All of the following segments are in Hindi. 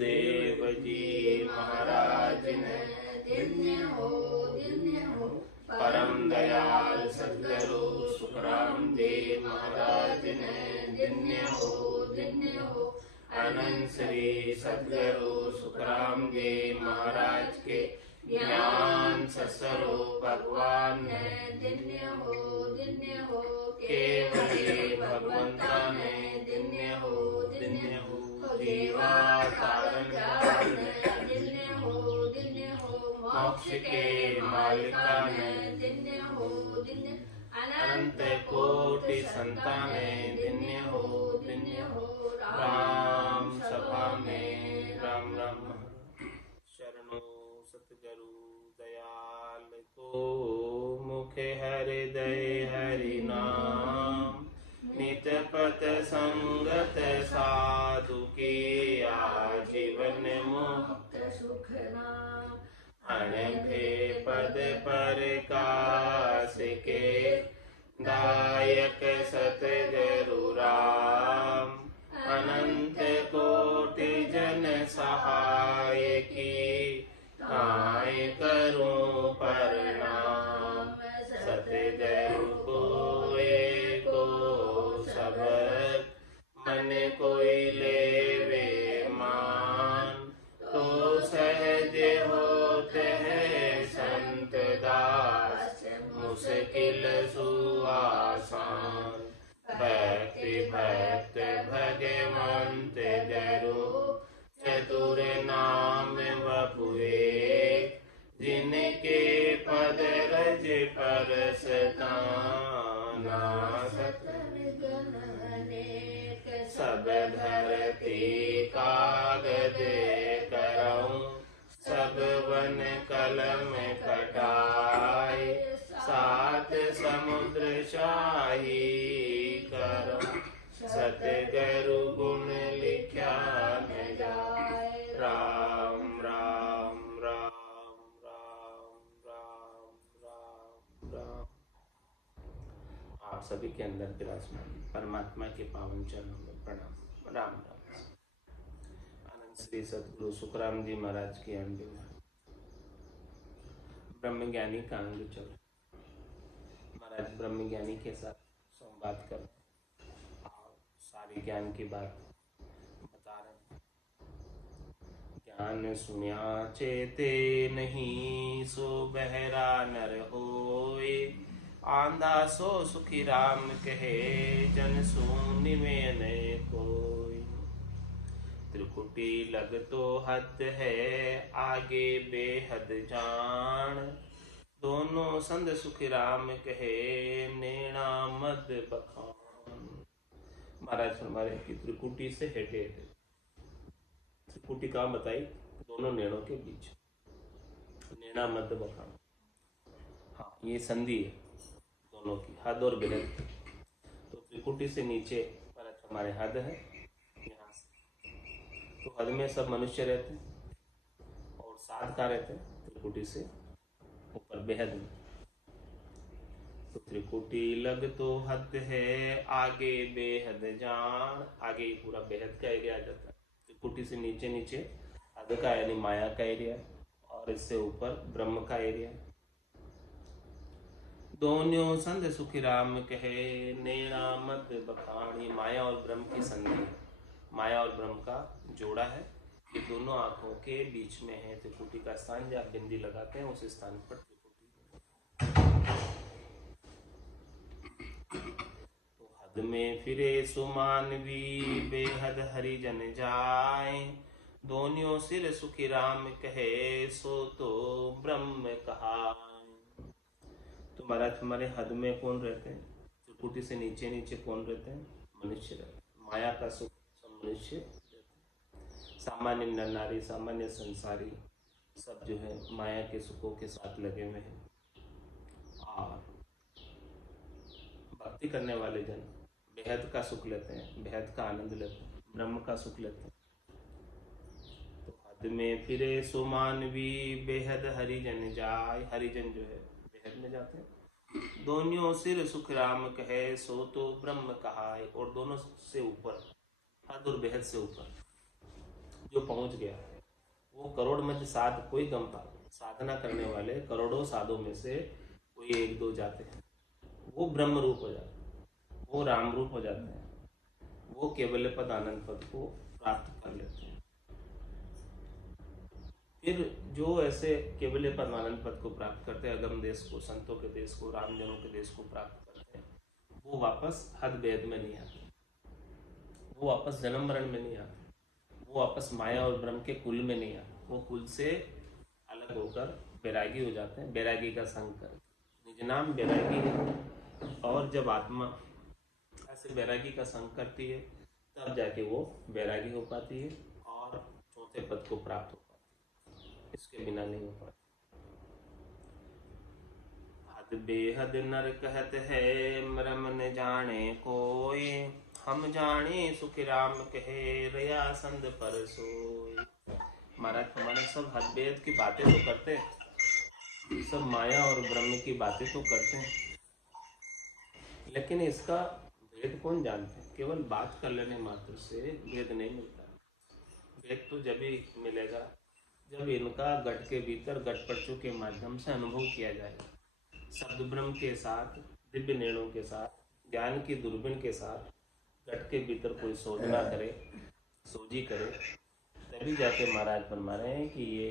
सुखदेव जी महाराज ने धन्य हो परम दयाल सद्गुरु सुखराम जी महाराज ने धन्य हो अनंत श्री सद्गुरु सुखराम जी महाराज के ज्ञान स्वरूप भगवान ने धन्य हो केवली भगवंता ने धन्य हो जीवा कारण धन्य हो मोक्ष के मालिका ने धन्य हो अनंत कोटि संताने धन्य हो राम सभा में राम राम शरणो सतगुरु दयाल को मुखे हृदय हरि नाम नित पथ संगत साधु की आजीवन मुक्त सुख नाम अनभे पद पर कास के दायक सतगुरु राम अनंत कोटि जन सहाय की काय करूं प्रणाम सतगुरु को एको सबद मन कोई लेवे मान तो सहज होते हैं संत दास मुश्किल सुआसान भक्ति भक्त भगवंत गुरु चतुर नाम वपुए जिनके पद रज पर सताना सब धरती कागज करऊं सब वन कलम कटाए सात समुद्र शाही करऊं सतगुरु गुण लिख्या न जाए राम राम राम राम राम राम राम। आप सभी के अंदर विराजमान परमात्मा के पावन चरणों में प्रणाम राम राम। आनंद श्री सतगुरु सुखराम जी महाराज की अंग ब्रह्म ज्ञानी का अंग चल महाराज ब्रह्म ज्ञानी के साथ संवाद कर सारी ज्ञान की बात बता रहे हैं। ज्ञान सुन्या चेते नहीं सो बहरा नर होए आंधा सो सुखी राम कहे जन सुनि में न कोई त्रिकुटी लग तो हद है आगे बेहद जान दोनों संद सुखी राम कहे नेणा मद बखान। महाराज फरमारे कि त्रिकुटी से हेटे हेटे त्रिकुटी का बताई दोनों नेणों के बीच नेणा मद बखान। हाँ ये संधि है दोनों की हद और बेहद। तो त्रिकुटी से नीचे महाराज हमारे हद है यहाँ से तो हद में सब मनुष्य रहते हैं और साध का रहते हैं त्रिकुटी से ऊपर बेहद में। तो त्रिकुटी लग तो हद है आगे बेहद जान आगे पूरा बेहद का एरिया आ जाता है। त्रिकुटी से नीचे नीचे हद का यानी माया का एरिया और इससे ऊपर ब्रह्म का एरिया। दोनों संध सुखी राम कहे नेणा मद बखान। ये माया और ब्रह्म की संधि है। माया और ब्रह्म का जोड़ा है। ये दोनों आंखों के बीच में है। त्रिकुटी का स्थान जहाँ बिंदी लगाते हैं उस स्थान पर त्रिकुटी। तो हद में फिरे सुमानवी बेहद हरिजन जाए दोनों सिर सुखी राम कहे सो तो ब्रह्म कहा। तो महाराज हमारे हद में कौन रहते हैं? त्रिकुटी से नीचे नीचे कौन रहते हैं? मनुष्य रहते हैं। माया का सुख सब मनुष्य रहते हैं। सामान्य नर नारी सामान्य संसारी सब जो है माया के सुखों के साथ लगे हुए हैं। और भक्ति करने वाले जन बेहद का सुख लेते हैं, बेहद का आनंद लेते हैं, ब्रह्म का सुख लेते हैं। तो हद में फिरे सुमानवी बेहद हरिजन जाय। हरिजन जो है बेहद में जाते हैं। दोनों सिर सुख राम कहे सो तो ब्रह्म कहाय। और दोनों से ऊपर हद और बेहद से ऊपर जो पहुंच गया वो करोड़ में से साध कोई कम पाता। साधना करने वाले करोड़ों साधों में से कोई एक दो जाते हैं, वो ब्रह्म रूप हो जाते हैं, वो राम रूप हो जाते हैं, वो केवल पद आनंद पद को प्राप्त कर लेते हैं। फिर जो ऐसे केवल पद आनंद पद को प्राप्त करते हैं, अगम देश को, संतों के देश को, रामजनों के देश को प्राप्त करते हैं, वो वापस हद भेद में नहीं आते, वो वापस जन्म मरण में नहीं आते, वो वापस माया और ब्रह्म के कुल में नहीं आते, वो कुल से अलग होकर बैरागी हो जाते हैं। बैरागी का संग कर, निज नाम बैरागी है। और जब आत्मा ऐसे बैरागी का संग करती है तब जाके वो बैरागी हो पाती है और चौथे पद को प्राप्त हो पाती है, इसके बिना नहीं हो पाती। हद बेहद नर कहत है मरम न जाने कोई, हम जाने सुख राम कहे रया संद पर सोई। महाराज हमारे सब हद भेद की बातें तो करते हैं, सब माया और ब्रह्म की बातें तो करते हैं, लेकिन इसका भेद कौन जानते हैं? केवल बात कर लेने मात्र से भेद नहीं मिलता। भेद तो जब ही मिलेगा जब इनका घट के भीतर घटपटों के माध्यम से अनुभव किया जाएगा, शब्द ब्रह्म के साथ, दिव्य निर्णयों के साथ, ज्ञान की दूरबीन के साथ घट के भीतर कोई सोचना करे, सोजी करे, तभी जाके महाराज फरमा रहे हैं कि ये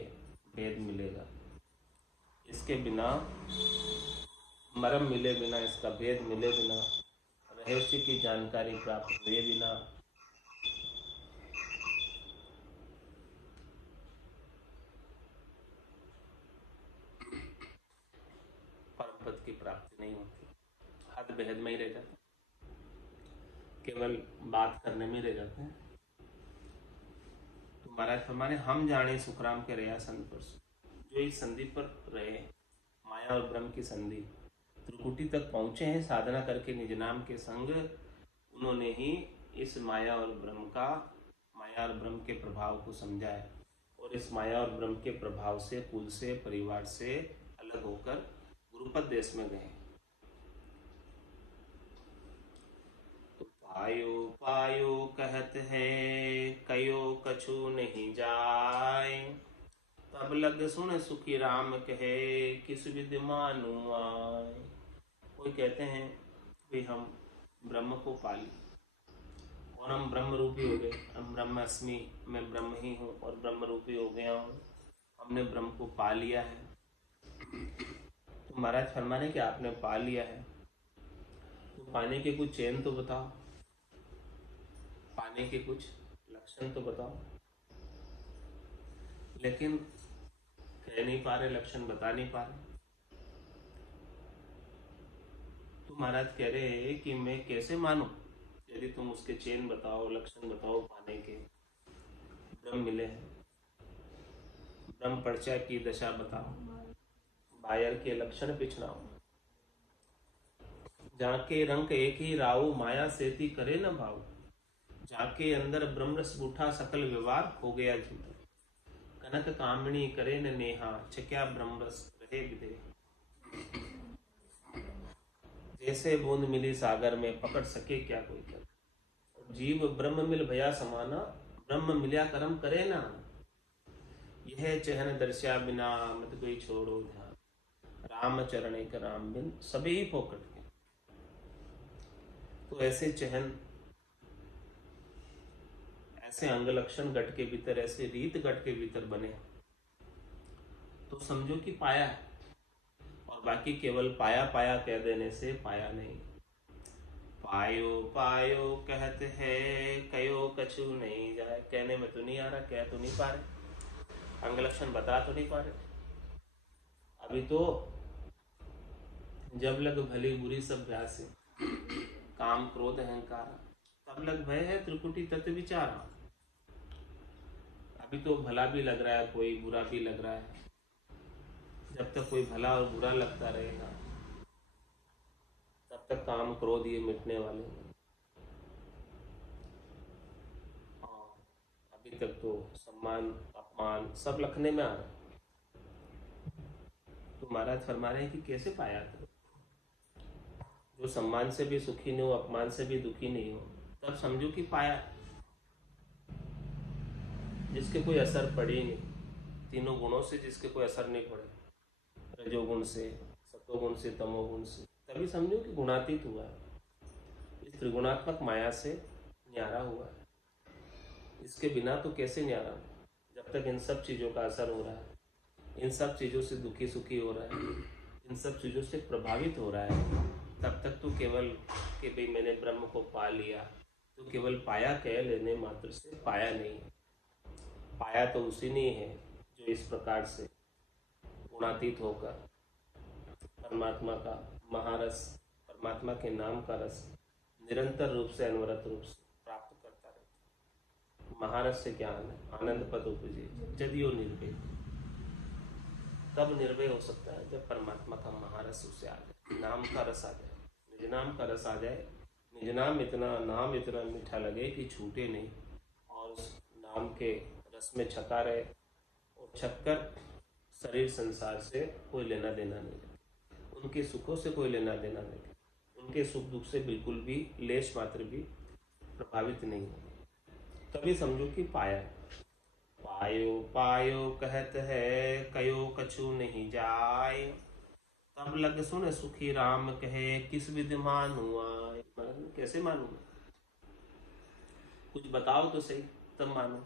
भेद मिलेगा। इसके बिना मरम मिले बिना, इसका भेद मिले बिना, रहस्य की जानकारी प्राप्त हुए बिना परम पद की प्राप्ति नहीं होती। हद भेद में ही रह जाते, केवल बात करने में रह जाते हैं। तो महाराज फरमाने हम जाने सुखराम के रया संधि पर, जो इस संधि पर रहे, माया और ब्रह्म की संधि, त्रिकुटी तक पहुंचे हैं साधना करके निज नाम के संग, उन्होंने ही इस माया और ब्रह्म का, माया और ब्रह्म के प्रभाव को समझा है और इस माया और ब्रह्म के प्रभाव से, कुल से, परिवार से अलग होकर गुरुपद देश में गए। तो पायो पायो कहत है कयो कछु नहीं जाए, तब लग सुन सुखी राम कहे किस विधि मानू आए। कोई कहते हैं कि हम ब्रह्म को पा लिए और हम ब्रह्म रूपी हो गए, हम ब्रह्म अस्मि, मैं ब्रह्म ही हूँ और ब्रह्म रूपी हो गया हूँ, हमने ब्रह्म को पा लिया है। तो महाराज फरमाने कि आपने पा लिया है तो पाने के कुछ चैन तो बताओ, पाने के कुछ लक्षण तो बताओ। लेकिन कह नहीं पा रहे, लक्षण बता नहीं पा रहे। तो महाराज कह रहे हैं कि मैं कैसे मानूं यदि तुम उसके चेन बताओ, लक्षण बताओ पाने के। ब्रह्म मिले हैं, ब्रह्म पर्चा की दशा बताओ, बायर के लक्षण पिछड़ाओ, जाके रंग एक ही राऊ माया सेती करे न भाव, जाके अंदर ब्रह्म रस बूठा सकल व्यवहार हो गया झूठा, कनक कामणी करे न नेहा छक्या ब्रह्म रस रहे विदेह। जैसे बूंद मिली सागर में पकड़ सके क्या कोई कर, जीव ब्रह्म मिल भया समाना, ब्रह्म मिल्या कर्म करे ना, यह चहन दर्शा बिना मत कोई छोड़ो ध्यान, राम चरण एक राम बिन सभी ही फोकट के। तो ऐसे चहन, ऐसे अंग लक्षण घट के भीतर, ऐसे रीत घट के भीतर बने तो समझो कि पाया है, और बाकी केवल पाया पाया कह देने से पाया नहीं। पायो पायो कहते हैं कयो कछु नहीं जाए, कहने में तो नहीं आ रहा, कह तो नहीं पा रहे, अंग लक्षण बता तो नहीं पा रहे। अभी तो जब लग भली बुरी सब व्यासी, काम क्रोध अहंकार, तब लग भय है त्रिकुटी तत्व विचारा। अभी तो भला भी लग रहा है, कोई बुरा भी लग रहा है। जब तक कोई भला और बुरा लगता रहेगा तब तक काम क्रोध ये मिटने वाले हैं। और अभी तक तो सम्मान अपमान सब लखने में आ रहा है। तो महाराज फरमा रहे हैं कि कैसे पाया था, जो सम्मान से भी सुखी नहीं हो, अपमान से भी दुखी नहीं हो, तब समझो कि पाया। जिसके कोई असर पड़े ही नहीं, तीनों गुणों से जिसके कोई असर नहीं पड़े, रजोगुण से, सतोगुण से, तमोगुण से, तभी समझो कि गुणातीत हुआ है, इस त्रिगुणात्मक माया से न्यारा हुआ है। इसके बिना तो कैसे न्यारा हो? जब तक इन सब चीज़ों का असर हो रहा है, इन सब चीज़ों से दुखी सुखी हो रहा है, इन सब चीज़ों से प्रभावित हो रहा है, तब तक तो केवल कि भाई मैंने ब्रह्म को पा लिया, तो केवल पाया कह लेने मात्र से पाया नहीं है। पाया तो उसी ने है जो इस प्रकार से गुणातीत होकर परमात्मा का महारस, परमात्मा के नाम का रस निरंतर रूप से, अनवरत रूप से प्राप्त करता रहता। महारस से क्या आनंद पद उपजे जदियो निर्भय। तब निर्भय हो सकता है जब परमात्मा का महारस उसे आ जाए, नाम का रस आ जाए, निज नाम का रस आ जाए। निज नाम इतना मीठा लगे कि छूटे नहीं, और उस नाम के रस में छका रहे, और छककर शरीर संसार से कोई लेना देना नहीं, उनके सुखों से कोई लेना देना नहीं, उनके सुख दुख से बिल्कुल भी लेश मात्र भी प्रभावित नहीं हो, तभी समझो कि पाया। पायो पायो कहत है, कयो कछु नहीं जाय, तब लग सुन सुखी राम कहे, किस विधि मानू आय। कैसे मानू? कुछ बताओ तो सही, तब मानो।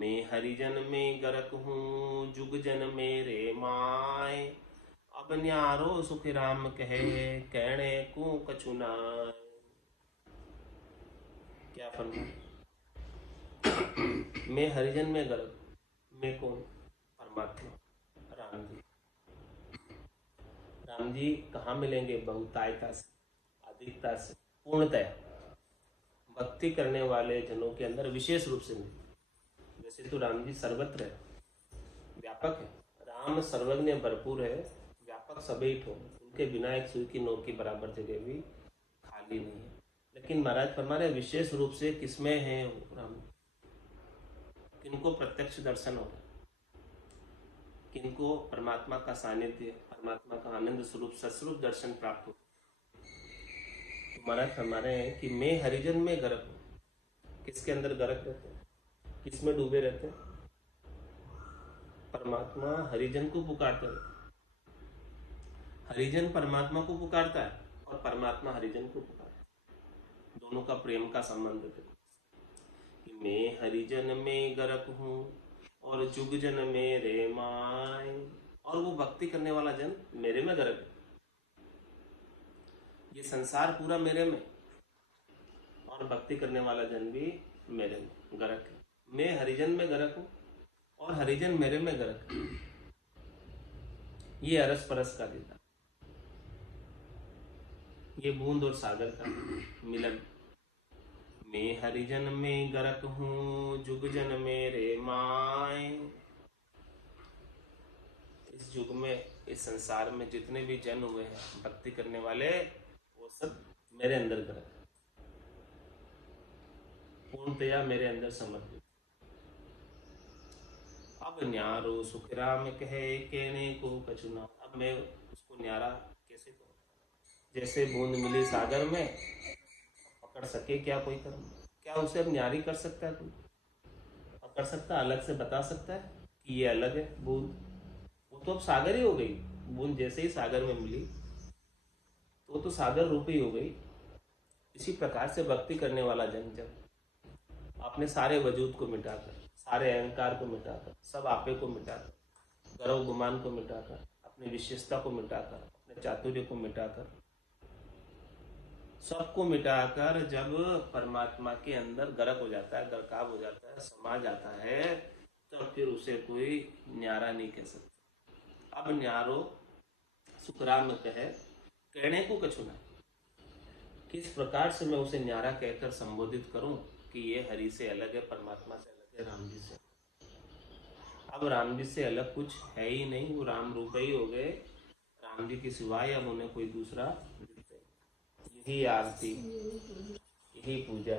मैं हरिजन में गरक हूँ, जुग जन मेरे माय, अब न्यारो सुखी राम कहे, कहने को कछु नाय। क्या फरमा? मैं हरिजन में गरक। मैं कौन? परमात्मा, राम जी। राम जी कहाँ मिलेंगे? बहुतायता से, अधिकता से, पूर्णतया भक्ति करने वाले जनों के अंदर विशेष रूप से मिले। वैसे तो राम जी सर्वत्र है, व्यापक है। राम सर्वज्ञ भरपूर है, व्यापक सभी ठो, उनके बिना एक सुई की नोक के बराबर जगह भी खाली नहीं है। लेकिन महाराज फरमा रहे विशेष रूप से किसमें है राम? किनको प्रत्यक्ष दर्शन हो रहा है, किनको परमात्मा का सानिध्य, परमात्मा का आनंद स्वरूप सस्वरूप दर्शन प्राप्त हो। तो महाराज फरमा रहे हैं कि मैं हरिजन में गरक हूँ। किसके अंदर गरक रहते हैं? किसमें डूबे रहते हैं? परमात्मा हरिजन को पुकारते हैं, हरिजन परमात्मा को पुकारता है और परमात्मा हरिजन को पुकारता है। दोनों का प्रेम का संबंध है कि मैं हरिजन में गरक हूँ और जुग जन मेरे माय, और वो भक्ति करने वाला जन मेरे में गरक है। ये संसार पूरा मेरे में, और भक्ति करने वाला जन भी मेरे में गरक है। मैं हरिजन में गरक हूँ और हरिजन मेरे में गरक है। ये अरस परस का देता, ये बूंद और सागर का मिलन। मैं हरिजन में गरक हूँ, जुग जन मेरे माय। इस युग में, इस संसार में जितने भी जन हुए हैं भक्ति करने वाले, वो सब मेरे अंदर गरक है, पूर्णतया मेरे अंदर समर्पित। अब न्यारो सुख राम कहे, कहने को कछु ना। अब मैं उसको न्यारा कैसे कहूँ? जैसे बूंद मिली सागर में, पकड़ सके क्या कोई कर्म? क्या उसे अब न्यारी कर सकता है कोई? पकड़ सकता, अलग से बता सकता है कि ये अलग है बूंद? वो तो अब सागर ही हो गई। बूंद जैसे ही सागर में मिली तो वो तो सागर रूप ही हो गई। इसी प्रकार से भक्ति करने वाला जन जब अपने सारे वजूद को मिटाकर, सारे अहंकार को मिटाकर, सब आपे को मिटाकर, गर्व गुमान को मिटाकर, अपनी विशेषता को मिटाकर, अपने चातुर्य को मिटाकर, सबको मिटाकर जब परमात्मा के अंदर गरक हो जाता है, गरकाव हो जाता है, समा जाता है, तब तो फिर उसे कोई न्यारा नहीं कह सकता। अब न्यारो सुखराम कहे, कहने को कछु ना। किस प्रकार से मैं उसे न्यारा कहकर संबोधित करूं कि ये हरि से अलग है, परमात्मा से अलग है, राम जी से। अब राम जी से अलग कुछ है ही नहीं, वो राम रूप ही हो गए। राम जी के सिवाय अब उन्हें कोई दूसरा दिखते, यही आरती, यही पूजा।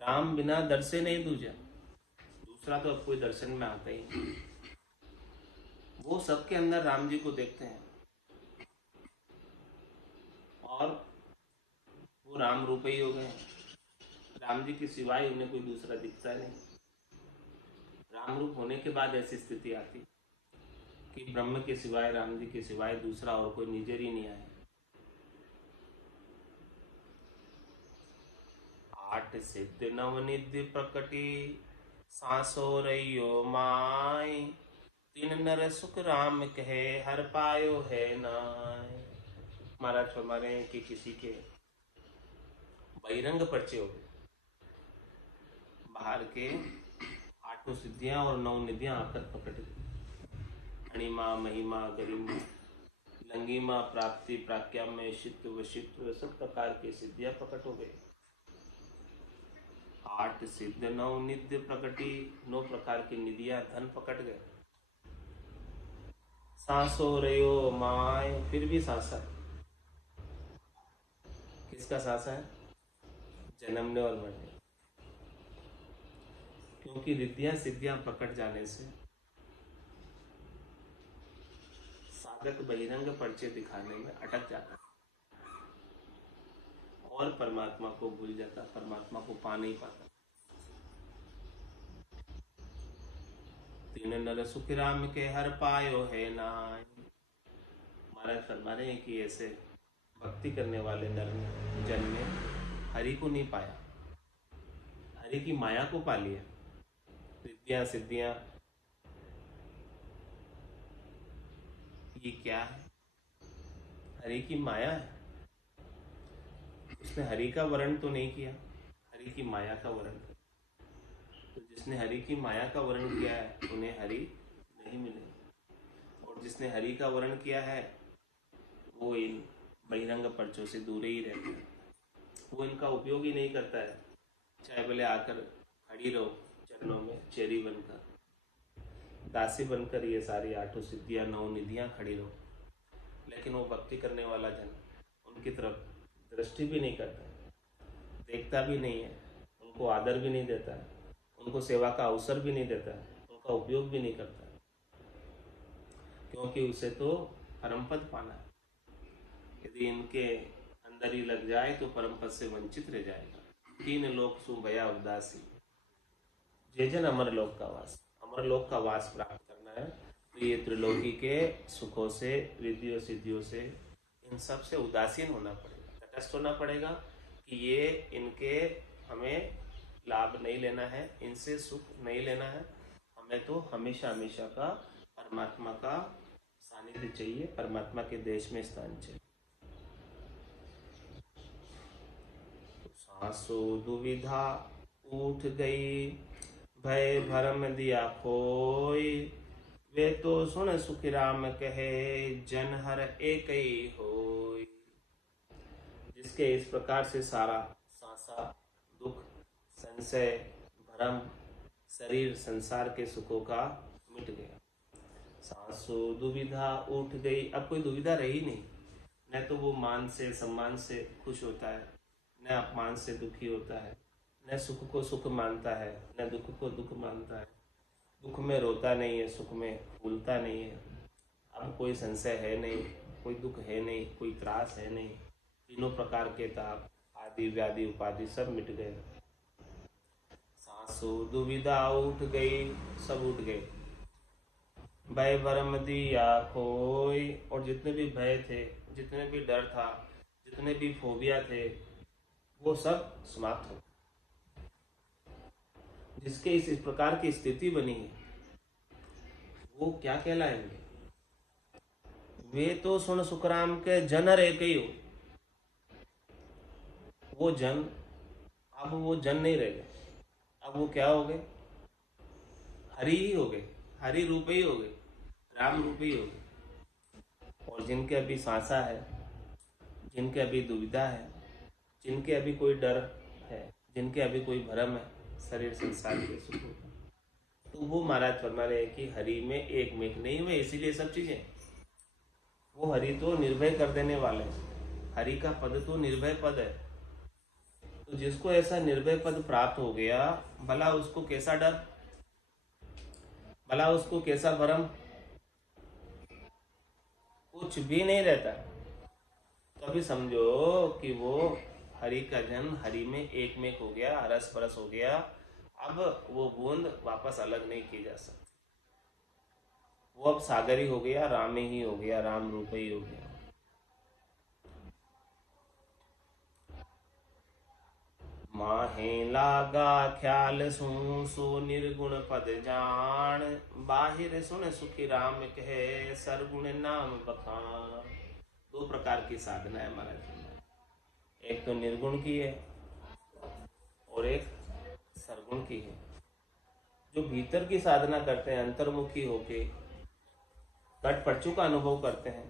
राम बिना दर से नहीं दूजा, दूसरा तो अब कोई दर्शन में आता ही नहीं। वो सबके अंदर राम जी को देखते हैं और वो राम रूप ही हो गए। राम जी के सिवाय उन्हें कोई दूसरा दिखता नहीं। राम रूप होने के बाद ऐसी स्थिति आती कि ब्रह्म के सिवाय, राम जी के सिवाय दूसरा और कोई निजर ही नहीं आया। 8 सिद्ध नवनिधि प्रकटी सांसो रहियो माय, 3 नर सुख राम कहे हर पायो है नाय। महाराज फरमा रहे हैं कि किसी के बहिरंग पर्चे हो गए, बाहर के 8 सिद्धियां और 9 निधियां आकर पकड़ गई। अणिमा, महिमा, गरिमा, लंगिमा, प्राप्ति, प्राज्ञामय, शित्व, वशित्व, सब प्रकार की सिद्धियां प्रकट हो गई। 8 सिद्ध 9 निधि प्रकटी, 9 प्रकार की निधियां, धन पकड़ गए। सांसो रयो माय, फिर भी सांसा। किसका सांसा है? जन्मने और मरने। क्योंकि रिद्धियां सिद्धियां प्रकट जाने से साधक बहिरंग पर्चे दिखाने में अटक जाता है और परमात्मा को भूल जाता, परमात्मा को पा नहीं पाता। 3 नर सुख राम के हर पायो है नाय। महाराज फरमा रहे हैं कि ऐसे भक्ति करने वाले नर ने, जन ने हरि को नहीं पाया, हरि की माया को पा लिया। रिद्धियां सिद्धियां ये क्या है? हरि की माया है। उसने हरि का वर्ण तो नहीं किया, हरि की माया का वर्ण किया। तो जिसने हरि की माया का वर्ण किया है उन्हें हरि नहीं मिले, और जिसने हरि का वर्ण किया है वो इन बहिरंग पर्चों से दूर ही रहता है, वो इनका उपयोग ही नहीं करता है। चाहे भले आकर खड़ी रहो चरणों में चेरी बनकर, दासी बनकर ये सारी 8 सिद्धियां 9 निधियां खड़ी रहो, लेकिन वो भक्ति करने वाला जन उनकी तरफ दृष्टि भी नहीं करता है, देखता भी नहीं है, उनको आदर भी नहीं देता है, उनको सेवा का अवसर भी नहीं देता है, उनका उपयोग भी नहीं करता है, क्योंकि उसे तो परमपद पाना है। यदि इनके अंदर ही लग जाए तो परमपद से वंचित रह जाएगा। 3 लोक सु भया उदासी, जे जन अमर लोक का वास। अमर लोक का वास प्राप्त करना है तो ये त्रिलोकी के सुखों से, रिद्धियों सिद्धियों से, इन सब से उदासीन होना पड़ेगा, तटस्थ होना पड़ेगा कि ये इनके हमें लाभ नहीं लेना है, इनसे सुख नहीं लेना है। हमें तो हमेशा हमेशा का परमात्मा का सानिध्य चाहिए, परमात्मा के देश में स्थान चाहिए। सांसो दुविधा उठ गई, भय भरम दिया खोई, वे तो सुन सुख राम कहे जन हर एक ही होय। जिसके इस प्रकार से सारा सांसा, दुख, संशय, भरम, शरीर, संसार के सुखों का मिट गया। सांसो दुविधा उठ गई, अब कोई दुविधा रही नहीं। न तो वो मान से, सम्मान से खुश होता है, न अपमान से दुखी होता है, न सुख को सुख मानता है, न दुख को दुख मानता है। दुख में रोता नहीं है, सुख में फूलता नहीं है। अब कोई संशय है नहीं, कोई दुख है नहीं, कोई त्रास है नहीं। तीनों प्रकार के ताप, आदि व्याधि उपाधि सब मिट गए। सांसो दुविधा उठ गई, सब उठ गए। भय भरम दिया खोई, और जितने भी भय थे, जितने भी डर था, जितने भी फोबिया थे, वो सब समाप्त हो। जिसके इस प्रकार की स्थिति बनी है वो क्या कहलाएंगे? वे तो सुन सुखराम के जन हर एक ही हो। वो जन, अब वो जन नहीं रह गए, अब वो क्या हो गए? हरि ही हो गए, हरि रूप ही हो गए, राम रूप ही हो गए। और जिनके अभी सांसा है, जिनके अभी दुविधा है, जिनके अभी कोई डर है, जिनके अभी कोई भरम है शरीर संसार के सुख का, तो वो महाराज फरमा रहे हैं कि हरि में एक मेक नहीं हुए। इसीलिए सब चीजें, वो हरि तो निर्भय कर देने वाले हैं। हरि का पद तो निर्भय पद है। तो जिसको ऐसा निर्भय पद प्राप्त हो गया, भला उसको कैसा डर, भला उसको कैसा भरम, कुछ भी नहीं रहता। तो अभी समझो कि वो हरि का जन हरि में एक मेक हो गया, रस परस हो गया, अब वो बूंद वापस अलग नहीं की जा सकती। वो अब सागर ही हो गया, राम ही हो गया, राम रूप ही हो गया। माहे लागा ख्याल सो निर्गुण पद जान, बाहिर सुन सुखी राम कहे सरगुण नाम बखान। दो प्रकार की साधना है महाराज। एक तो निर्गुण की है और एक सरगुण की है। जो भीतर की साधना करते हैं, अंतर्मुखी होके कट पच्चू का अनुभव करते हैं,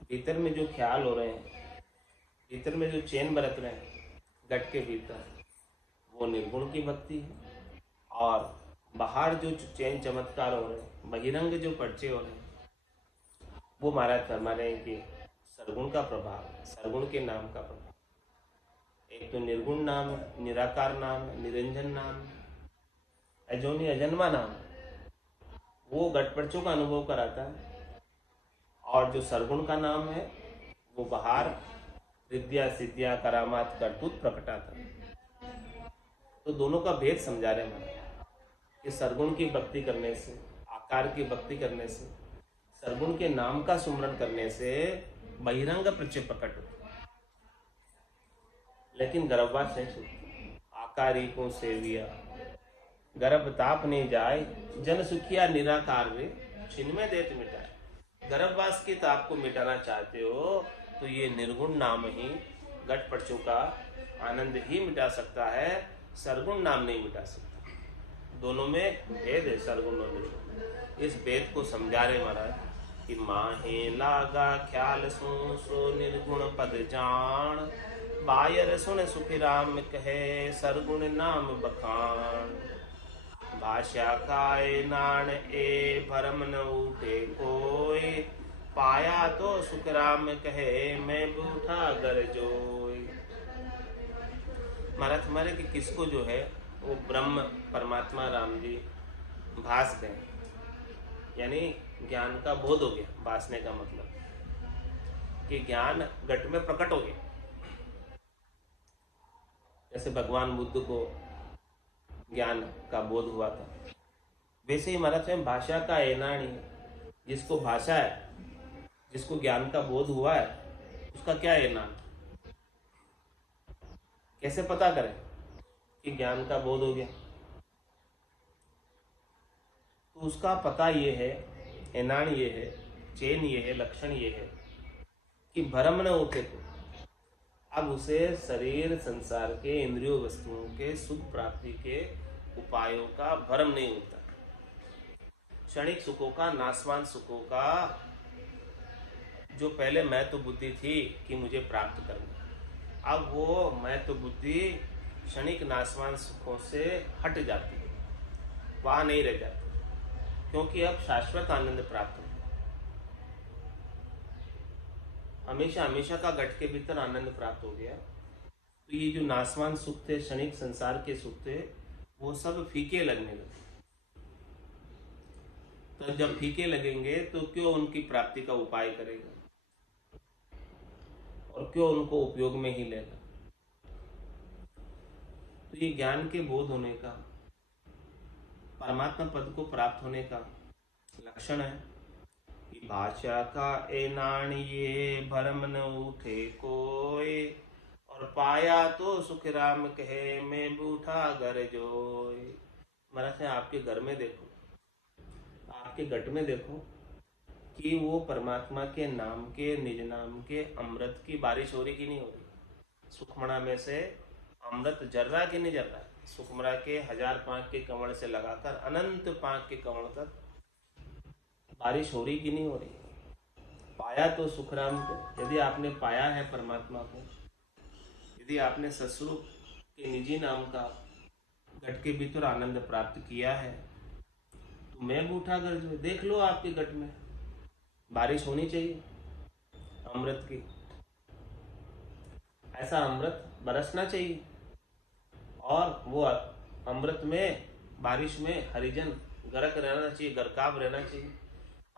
भीतर में जो ख्याल हो रहे हैं, भीतर में जो चैन बरत रहे हैं गट के भीतर, वो निर्गुण की भक्ति है। और बाहर जो चैन चमत्कार हो रहे हैं, बहिरंग जो पर्चे हो रहे हैं, वो महाराज फरमा रहे हैं कि सरगुण का प्रभाव, सरगुण के नाम का प्रभाव। एक तो निर्गुण नाम है, निराकार नाम है, निरंजन नाम है, अजोनी अजन्मा नाम है, वो गटपर्चों का अनुभव कराता है। और जो सरगुण का नाम है वो बाहर विद्या सिद्धिया करामात करतूत प्रकटाता है। तो दोनों का भेद समझा रहे हैं कि सरगुण की भक्ति करने से, आकार की भक्ति करने से, सरगुण के नाम का सुमरण करने से बहिरंग प्रचय प्रकट होता है, लेकिन गर्भवास नहीं छूटती। आकारी को सेविया गर्भ ताप नहीं जाए, जन सुखिया निराकार रे छिन्मय देत मिटाए। गर्भवास के ताप को मिटाना चाहते हो तो ये निर्गुण नाम ही गट पर्चों का आनंद ही मिटा सकता है, सरगुण नाम नहीं मिटा सकता। दोनों में भेद है, सरगुण और निर्गुण। इस भेद को समझा रहे महाराज कि माहे लागा ख्याल सो निर्गुण पद जान, बायर सुन सुखी राम कहे सरगुण नाम बखान। भाषा काय नान ए भरम न उठे कोई, पाया तो सुख राम कहे मैं बूढ़ा गर जोई। महाराज हमारे कि किसको जो है वो ब्रह्म परमात्मा राम जी भास गए, यानी ज्ञान का बोध हो गया। भासने का मतलब कि ज्ञान घट में प्रकट हो गया। जैसे भगवान बुद्ध को ज्ञान का बोध हुआ था, वैसे ही महाराज स्वयं भाषा का ऐनानी है। जिसको भाषा है, जिसको ज्ञान का बोध हुआ है, उसका क्या ऐनान, कैसे पता करें कि ज्ञान का बोध हो गया? तो उसका पता ये है, ऐनान ये है, चेन ये है, लक्षण ये है कि भ्रम न उठे। तो अब उसे शरीर संसार के इंद्रियों वस्तुओं के सुख प्राप्ति के उपायों का भ्रम नहीं होता। क्षणिक सुखों का, नाशवान सुखों का जो पहले मैं तो बुद्धि थी कि मुझे प्राप्त करना, अब वो मैं तो बुद्धि क्षणिक नाशवान सुखों से हट जाती है, वहां नहीं रह जाती, क्योंकि अब शाश्वत आनंद प्राप्त हो। हमेशा हमेशा का घट के भीतर आनंद प्राप्त हो गया। तो ये जो नाशवान सुख थे, क्षणिक संसार के सुख थे, वो सब फीके लगने लगे। तो जब फीके लगेंगे तो क्यों उनकी प्राप्ति का उपाय करेगा और क्यों उनको उपयोग में ही लेगा? तो ये ज्ञान के बोध होने का, परमात्मा पद को प्राप्त होने का लक्षण है कि भाषा का ऐनान ये भरम न उठे कोई, और पाया तो सुख राम कहे मैं बूढ़ा घर जोई। महाराज आपके घर में देखो, आपके घट में देखो कि वो परमात्मा के नाम के, निज नाम के अमृत की बारिश हो रही कि नहीं हो रही? सुखमणा में से अमृत जर रहा कि नहीं जर रहा? सुखमणा के 1000 पांख के कमल से लगाकर अनंत पांख के कमल तक बारिश हो रही कि नहीं हो रही? पाया तो सुखराम को, यदि आपने पाया है परमात्मा को, यदि आपने सत्स्वरूप के निजी नाम का घट के भीतर आनंद प्राप्त किया है, तो मैं बूढ़ा कर जो देख लो आपके घट में बारिश होनी चाहिए अमृत की, ऐसा अमृत बरसना चाहिए। और वो अमृत में, बारिश में हरिजन गरक रहना चाहिए, गरकाब रहना चाहिए,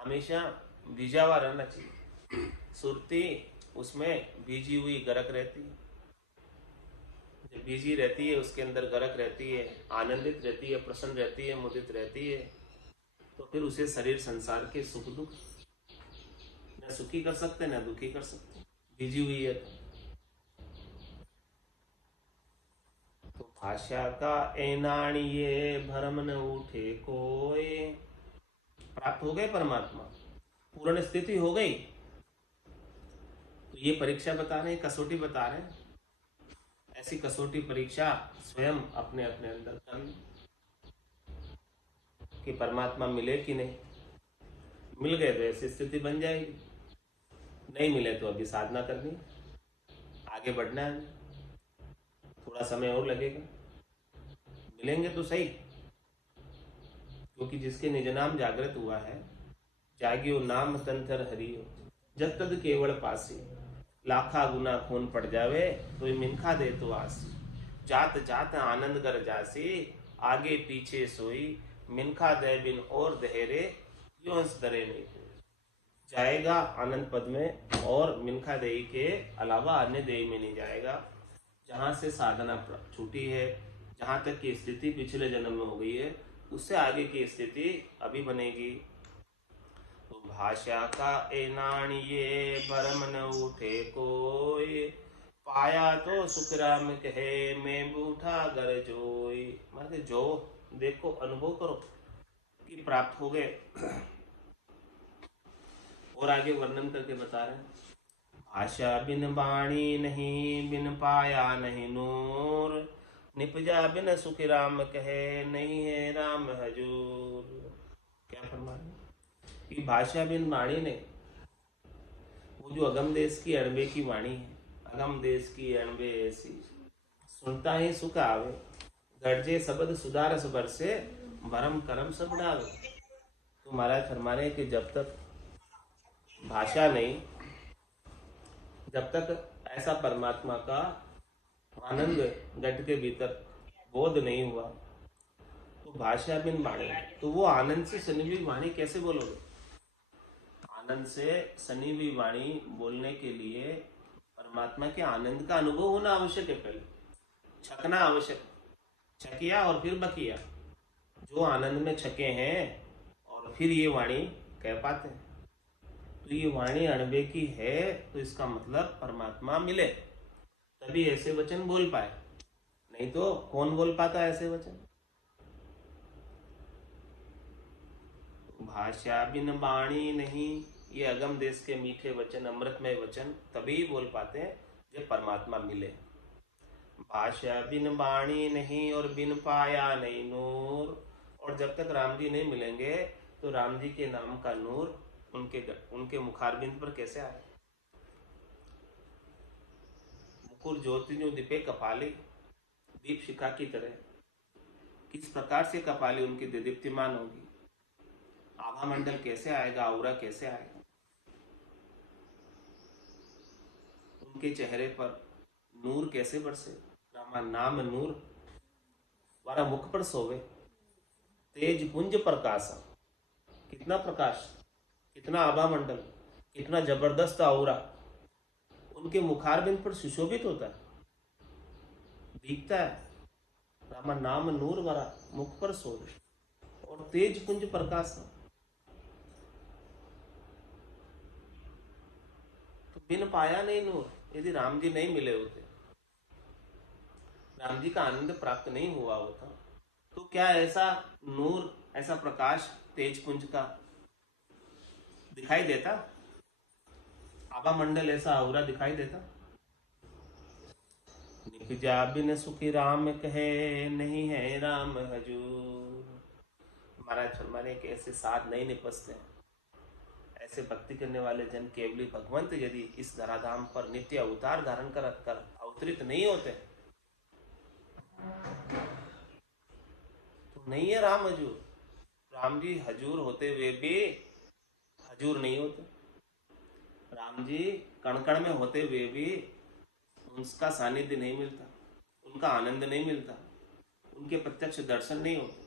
हमेशा भिजा हुआ रहना चाहिए। सुरती उसमें भीजी हुई गरक रहती है, जब बिजी रहती है, उसके अंदर गरक रहती है, आनंदित रहती है, प्रसन्न रहती है, मुदित रहती है, तो फिर उसे शरीर संसार के सुख दुख न सुखी कर सकते न दुखी कर सकते, बिजी हुई है तो भाषा का एनाणिये भरम न उठे कोई। प्राप्त हो गए परमात्मा, पूर्ण स्थिति हो गई, तो ये परीक्षा बता रहे हैं, कसौटी बता रहे हैं। ऐसी कसौटी परीक्षा स्वयं अपने अपने अंदर कर ली कि परमात्मा मिले कि नहीं। मिल गए तो ऐसी स्थिति बन जाएगी, नहीं मिले तो अभी साधना करनी, आगे बढ़ना है, थोड़ा समय और लगेगा, मिलेंगे तो सही। क्योंकि जिसके निज नाम जागृत हुआ है, जागियो नाम तंत्र हरियो, जब तक केवल पासी, लाखा गुना खून पड़ जावे तो ये मिनखा दे तो आसी, जात जात आनंद कर जासी, आगे पीछे सोई, मिनखा दे बिन और दहेरे, यो अंश दरे नहीं जाएगा आनंद पद में, और मिनखा देई के अलावा अन्य देई में नहीं जाएगा। जहाँ से साधना छूटी है, जहाँ तक की स्थिति पिछले जन्म में हो गई है, उससे आगे की स्थिति अभी बनेगी। तो भाषा का एनाणिये भरम न उठे कोई, पाया तो सुखराम कहे मैं बूढ़ा घर जोई। मतलब जो देखो, अनुभव करो कि प्राप्त हो गए। और आगे वर्णन करके बता रहे हैं, भाषा बिन वाणी नहीं, बिन पाया नहीं नूर, निपजा बिन सुख राम कहे नहीं है राम हजूर। क्या फरमा रहे कि भाषा बिन वाणी नहीं, वो जो अगम देश की अणबे की वाणी है, अगम देश की अणबे ऐसी, सुनता ही सुख आवे, गर्जे शब्द सुधारस बरसे, भरम करम सब डावे। तो महाराज फरमा रहे कि जब तक भाषा नहीं, जब तक ऐसा परमात्मा का आनंद घट के भीतर बोध नहीं हुआ, तो भाषा बिन वाणी, तो वो आनंद से सनी हुई वाणी कैसे बोलोगे। आनंद से सनी हुई वाणी बोलने के लिए परमात्मा के आनंद का अनुभव होना आवश्यक है, पहले छकना आवश्यक, छकिया और फिर बकिया। जो आनंद में छके हैं और फिर ये वाणी कह पाते हैं। तो ये वाणी अणबे की है, तो इसका मतलब परमात्मा मिले तभी ऐसे वचन बोल पाए, नहीं तो कौन बोल पाता ऐसे वचन। भाषा बिन वाणी नहीं, ये अगम देश के मीठे वचन, अमृतमय वचन तभी बोल पाते हैं जब परमात्मा मिले। भाषा बिन वाणी नहीं और बिन पाया नहीं नूर, और जब तक राम जी नहीं मिलेंगे तो राम जी के नाम का नूर उनके मुखारबिंद पर कैसे आए। मुकुर ज्योति जो दीपे कपाली, दीप शिखा की तरह किस प्रकार से कपाली उनकी दीप्तिमान होगी, आभा मंडल कैसे आएगा, औरा कैसे आएगा, उनके चेहरे पर नूर कैसे बरसे। रामा नाम नूर वारा मुख पर सोवे, तेज पुंज प्रकाश, कितना प्रकाश, कितना आभा मंडल, कितना जबरदस्त औरा उनके मुखारबिंद पर सुशोभित होता है, दिखता है। रामा नाम नूर वारा मुख पर सोवे और तेज पुंज प्रकाश। तो बिन पाया नहीं नूर, यदि राम जी नहीं मिले होते, राम जी का आनंद प्राप्त नहीं हुआ होता, तो क्या ऐसा नूर, ऐसा प्रकाश तेज पुंज का दिखाई देता, आभा मंडल ऐसा औरा दिखाई देता। निपजा बिन सुखी राम कहे नहीं है राम हजूर। महाराज फरमा रहे कि ऐसे साध नहीं निपसते, ऐसे भक्ति करने वाले जन केवली भगवंत यदि इस धराधाम पर नित्य अवतार धारण कर अवतरित नहीं होते तो नहीं है राम हजूर। राम जी हजूर होते हुए भी हजूर नहीं होते, राम जी कण कण में होते हुए भी उनका सानिध्य नहीं मिलता, उनका आनंद नहीं मिलता, उनके प्रत्यक्ष दर्शन नहीं होते।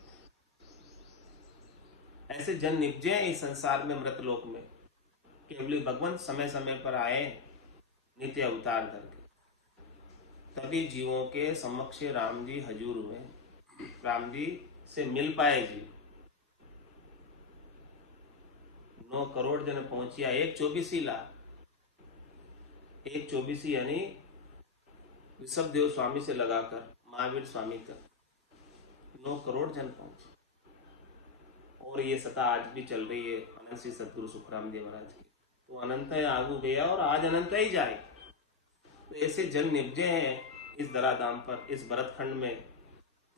ऐसे जन निपजे इस संसार में, मृत लोक में, केवल भगवंत समय समय पर आए नित्य अवतार करके। तभी जीवों के समक्ष राम जी हजूर हुए, राम जी से मिल पाए जी। 9 करोड़ जन पहुंचिया, एक 24 लाख, एक 24 यानी ऋषभदेव स्वामी से लगाकर महावीर स्वामी तक 9 करोड़ जन पहुंचे। और ये सता आज भी चल रही है अनंत श्री सदगुरु सुखराम देव महाराज की। तो अनंत आगू गया और आज अनंत ही जाए। तो ऐसे जन निपजे हैं इस धराधाम पर, इस भरतखंड में,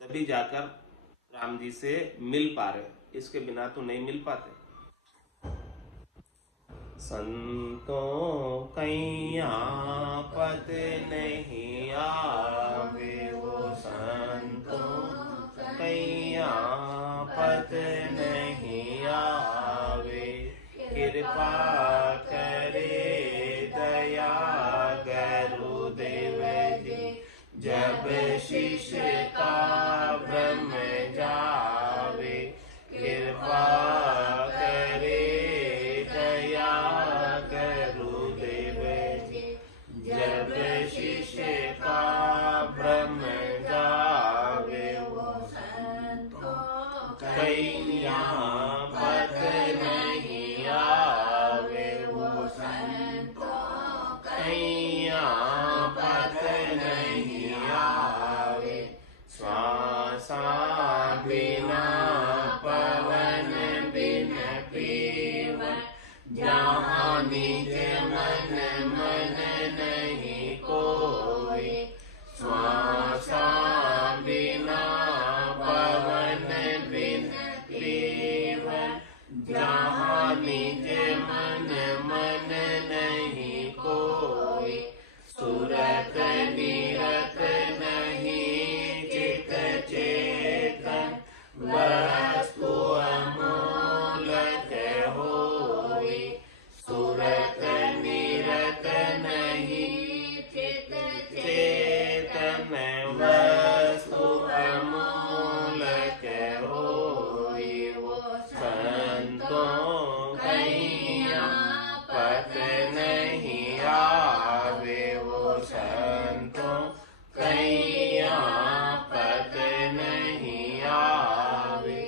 तभी जाकर राम जी से मिल पा रहे, इसके बिना तो नहीं मिल पाते। संतों कैया पद नहीं आवे, वो संतों कैया पद नहीं आवे, कृपा करे दया गुरुदेव जी, जब शिष्य का ब्रह्म जावे, कृपा करे दया गुरुदेव जी, जब शिष्य का ब्रह्म जावे, वो संतों कैया पद नहीं आवे, वो संतों कैया पद नहीं आवे, श्वासा बिना पवन बिन पीवन, जहाँ निज मन मन नहीं कोई, श्वासा बिना पवन बिन पीवन, जहाँ निज मन मन नहीं कोई, सुरत निरत नहीं चित चेतन, वस्तु अमूलक होई, सुरत निरत नहीं चित चेतन, वस्तु अमूलक होई, वो संतों कैया पद नहीं आवे, वो संतों कैया पद नहीं आवे,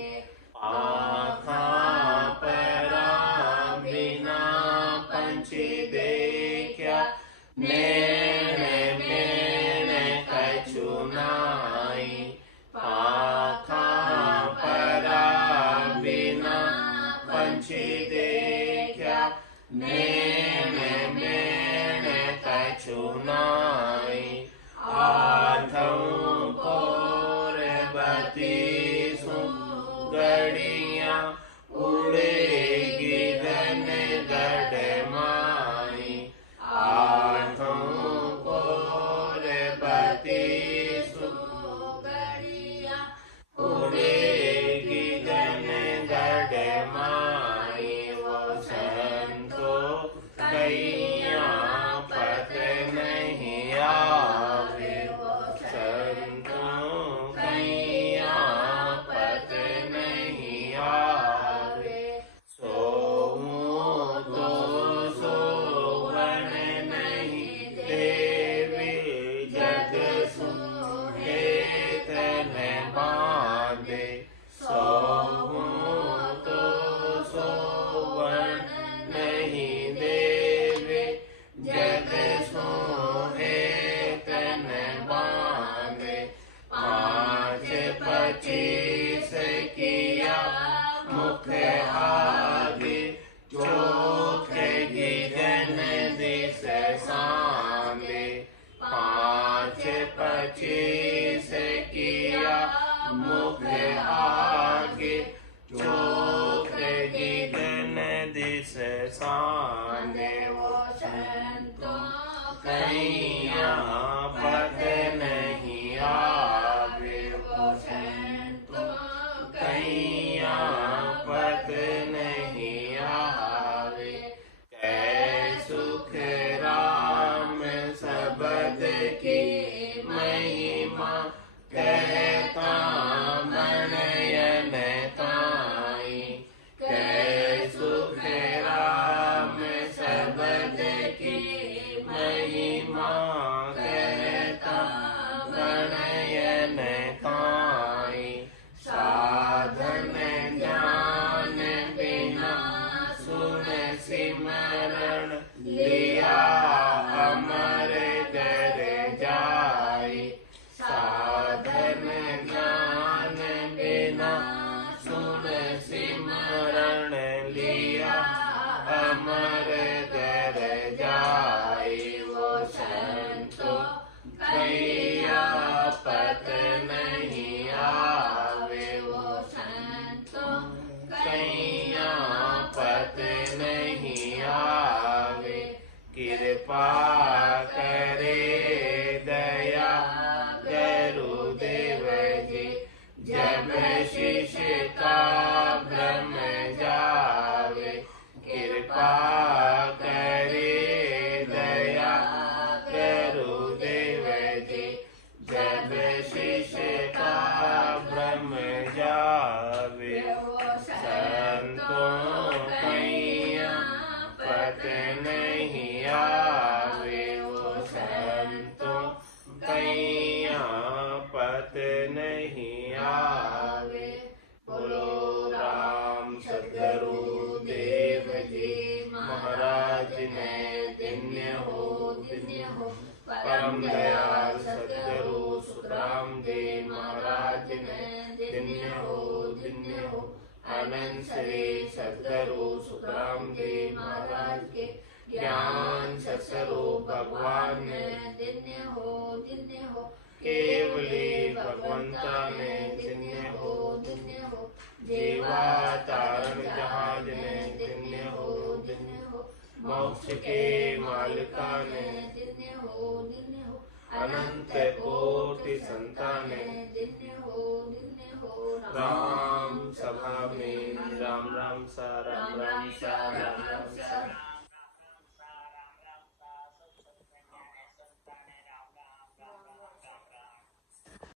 आखा परा बिना पंछी देखा, नैन मैन कछु नाई, आखा परा बिना पंछी देखा, नैन मैन कछु नाई, आठों कोर बत्तीसों गड़ियां, उड़ेगी धन गढ़माई, आठों कोर बत्तीसों गड़ियां, उड़ेगी धन गढ़माई, वो संतों कैया पद नहीं आवे, वो संतों कैया पद नहीं आवे, सोऊं तो सोवन नहीं देवे, जग सुहे तन बांधे, सोऊं तो सोवन नहीं देवे, जग सोहे तन बांधे, 5-25 किया मुख आगे, चोख गिरन दिस सांदे, 5-25 किया मुख आगे, चोख गिरन दिस सांदे, वो संतों कैया पद नहीं आवे, वो संतों कैया पद नहीं आवे, कै सुख राम सबद की महिमा, कहता मनयन ताई, कै सुख राम सबद की महिमा, आनंद श्री सद्गुरु सुखराम जी महाराज के ज्ञान सत्स्वरूप भगवान ने दिन्य हो केवली भगवंता ने दिन्य हो जीवा तारण जहाज ने दिन्य हो मोक्ष के मालिका ने दिन्य हो अनंत कोटि संताने दिन्य हो राम सभा में राम राम सा राम राम सा राम राम सा